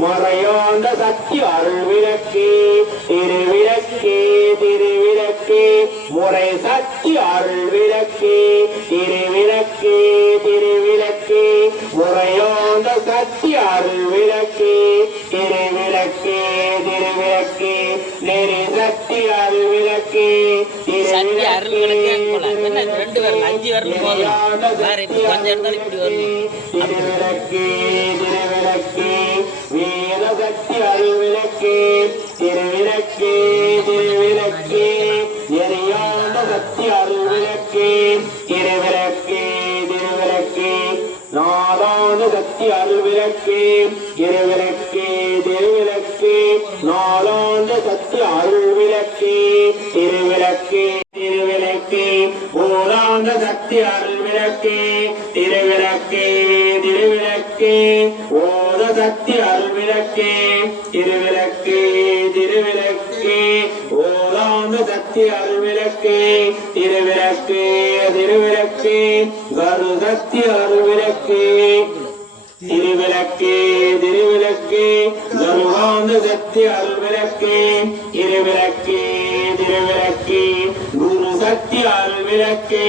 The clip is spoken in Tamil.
மறையாண்ட சக்தி அருள் விளக்கே திருவிளக்கே திருவிளக்கே முறை சக்தி அருள் விளக்கே திருவிளக்கே திருவிளக்கே முறையாண்ட சக்தி அருள் விளக்கே திருவிளக்கே திருவிளக்கே நெறி சக்தி அருள் விளக்கே சக்தி அருள் விளக்கே ரெண்டு வரல 5 வரல போதும் வேற கொஞ்சம் இருந்தாலும் இப்படி வரணும் திருவிளக்கே திருவிளக்கே வேத சக்தி அருள் விளக்கே திருவிளக்கே திருவிளக்கே எரியாத சக்தி அருள் விளக்கே திருவிளக்கே திருவிளக்கே நாதான சக்தி அருள் விளக்கே திருவிளக்கே திருவிளக்கே நாதான சக்தி அருள் விளக்கே திருவிளக்கே திருவிளக்கே ஓதாந்த சக்தி அருள் விளக்கே திருவிளக்கே திருவிளக்கே ஓத சக்தி அருள் விளக்கே திருவிளக்கே திருவிளக்கே ஓதாந்த சக்தி அருள் விளக்கே திருவிளக்கே திருவிளக்கே கரு சக்தி அருள் விளக்கே திருவிளக்கே திருவிளக்கே கருவாந்த சக்தி அருள் விளக்கே திருவிளக்கே திருவிளக்கே குரு சக்தி அருள் விளக்கே